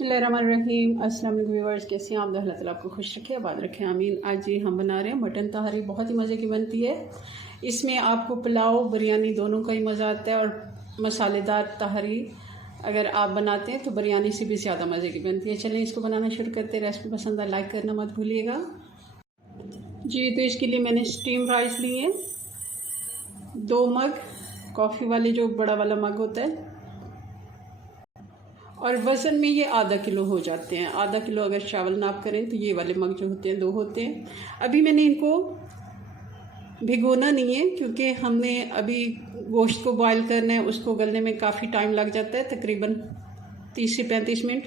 बिस्मिल्लाहिर्रहमानिर्रहीम। अस्सलाम वालेकुम व्यूअर्स, कैसे हैं आप? अल्लाह ताला आपको खुश रखे, आबाद रखे, आमीन। आज ये हम बना रहे हैं मटन तहारी। बहुत ही मज़े की बनती है। इसमें आपको पुलाव बिरयानी दोनों का ही मज़ा आता है। और मसालेदार तहारी अगर आप बनाते हैं तो बिरयानी से भी ज़्यादा मज़े की बनती है। चलें इसको बनाना शुरू करते हैं। रेसिपी पसंद आए लाइक करना मत भूलिएगा जी। तो इसके लिए मैंने स्टीम राइस लिए 2 मग, कॉफ़ी वाले जो बड़ा वाला मग होता है, और वज़न में ये आधा किलो हो जाते हैं। आधा किलो अगर चावल नाप करें तो ये वाले मग जो होते हैं 2 होते हैं। अभी मैंने इनको भिगोना नहीं है क्योंकि हमने अभी गोश्त को बॉईल करना है, उसको गलने में काफ़ी टाइम लग जाता है, तकरीबन 30 से 35 मिनट।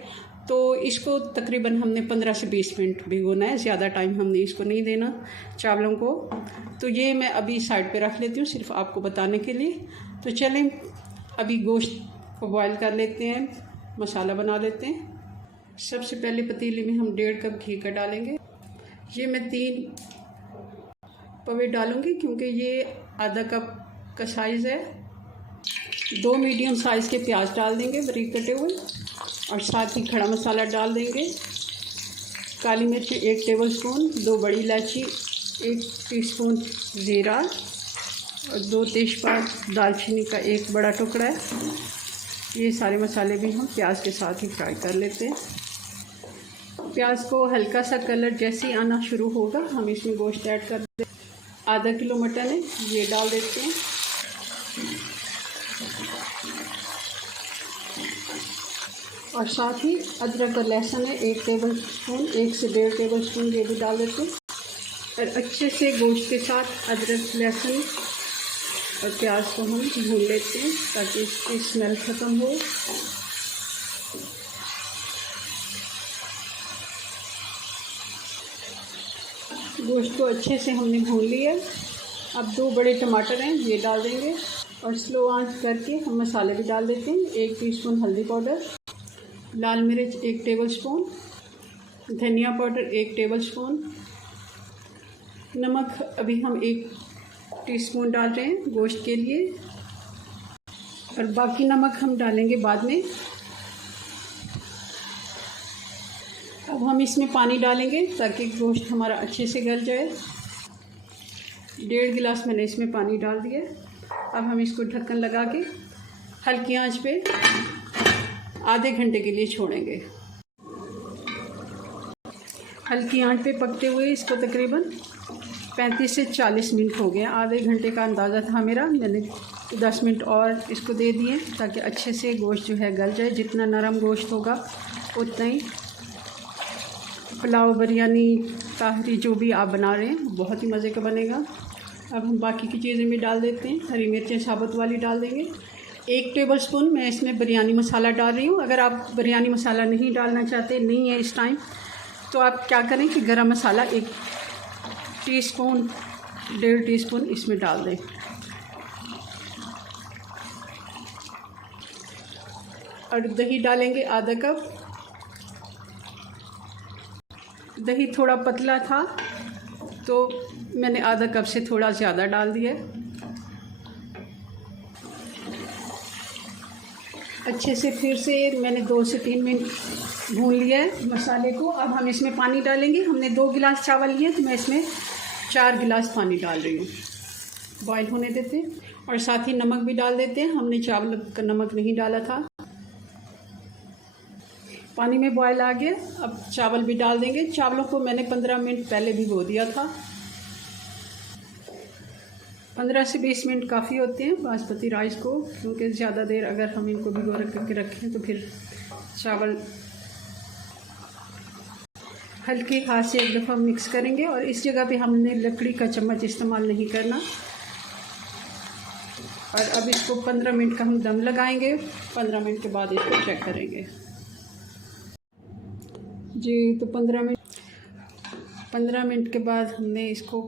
तो इसको तकरीबन हमने 15 से 20 मिनट भिगोना है, ज़्यादा टाइम हमने इसको नहीं देना चावलों को। तो ये मैं अभी साइड पे रख लेती हूँ सिर्फ आपको बताने के लिए। तो चलें अभी गोश्त को बॉईल कर लेते हैं, मसाला बना लेते हैं। सबसे पहले पतीले में हम 1.5 कप घी का डालेंगे। ये मैं 3 पवे डालूंगी क्योंकि ये आधा कप का साइज़ है। 2 मीडियम साइज़ के प्याज डाल देंगे बारीक कटे हुए, और साथ ही खड़ा मसाला डाल देंगे। काली मिर्च 1 टेबल स्पून, 2 बड़ी इलायची, 1 टीस्पून ज़ीरा, और 2 तेज़पात, दालचीनी का 1 बड़ा टुकड़ा है। ये सारे मसाले भी हम प्याज के साथ ही फ्राई कर लेते हैं। प्याज को हल्का सा कलर जैसे ही आना शुरू होगा हम इसमें गोश्त ऐड कर दें। आधा किलो मटन है, ये डाल देते हैं। और साथ ही अदरक और लहसुन है 1 टेबल स्पून, 1 से 1.5 टेबल स्पून, ये भी डाल देते हैं। और अच्छे से गोश्त के साथ अदरक, लहसुन और प्याज को हम भून लेते हैं ताकि इसकी स्मेल ख़त्म हो। गोश्त को अच्छे से हमने भून लिया। अब 2 बड़े टमाटर हैं, ये डाल देंगे, और स्लो आंच करके हम मसाले भी डाल देते हैं। 1 टीस्पून हल्दी पाउडर, लाल मिर्च 1 टेबल स्पून, धनिया पाउडर 1 टेबल स्पून, नमक अभी हम 1 टीस्पून डाल रहे हैं गोश्त के लिए, और बाकी नमक हम डालेंगे बाद में। अब हम इसमें पानी डालेंगे ताकि गोश्त हमारा अच्छे से गल जाए। 1.5 गिलास मैंने इसमें पानी डाल दिया। अब हम इसको ढक्कन लगा के हल्की आंच पे आधे घंटे के लिए छोड़ेंगे। हल्की आंच पे पकते हुए इसको तकरीबन 35 से 40 मिनट हो गए। आधे घंटे का अंदाज़ा था मेरा, मैंने 10 मिनट और इसको दे दिए ताकि अच्छे से गोश्त जो है गल जाए। जितना नरम गोश्त होगा उतना ही पुलाव, बिरयानी, तहारी जो भी आप बना रहे हैं बहुत ही मज़े का बनेगा। अब हम बाकी की चीज़ें भी डाल देते हैं। हरी मिर्चें साबुत वाली डाल देंगे। 1 टेबल स्पून मैं इसमें बिरयानी मसाला डाल रही हूँ। अगर आप बिरयानी मसाला नहीं डालना चाहते, नहीं है इस टाइम, तो आप क्या करें कि गरम मसाला 1 टीस्पून, 1.5 टीस्पून इसमें डाल दें। और दही डालेंगे आधा कप। दही थोड़ा पतला था तो मैंने आधा कप से थोड़ा ज़्यादा डाल दिया। अच्छे से फिर से मैंने 2 से 3 मिनट भून लिया है मसाले को। अब हम इसमें पानी डालेंगे। हमने 2 गिलास चावल लिए तो मैं इसमें 4 गिलास पानी डाल रही हूँ। बॉईल होने देते हैं, और साथ ही नमक भी डाल देते हैं। हमने चावल का नमक नहीं डाला था। पानी में बॉईल आ गया, अब चावल भी डाल देंगे। चावलों को मैंने 15 मिनट पहले भिगो दिया था। 15 से 20 मिनट काफ़ी होते हैं बासमती राइस को, क्योंकि ज़्यादा देर अगर हम इनको भिगो के रखें तो फिर चावल हल्के हाथ से 1 दफ़ा मिक्स करेंगे। और इस जगह पे हमने लकड़ी का चम्मच इस्तेमाल नहीं करना। और अब इसको 15 मिनट का हम दम लगाएंगे। 15 मिनट के बाद इसको चेक करेंगे जी। तो 15 मिनट के बाद हमने इसको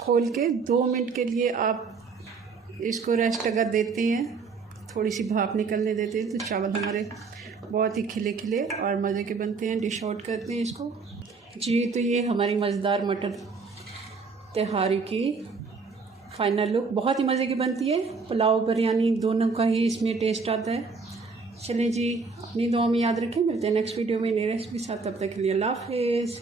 खोल के 2 मिनट के लिए आप इसको रेस्ट अगर देते हैं, थोड़ी सी भाप निकलने देते हैं, तो चावल हमारे बहुत ही खिले खिले और मज़े के बनते हैं। डिश आउट करते हैं इसको जी। तो ये हमारी मज़ेदार मटन तहारी की फ़ाइनल लुक बहुत ही मज़े की बनती है। पुलाव बिरयानी दोनों का ही इसमें टेस्ट आता है। चलें जी, अपनी दुआ में याद रखें। मिलते हैं नेक्स्ट वीडियो में नई रेसिपी के साथ। तब तक के लिए अल्लाह हाफिज़।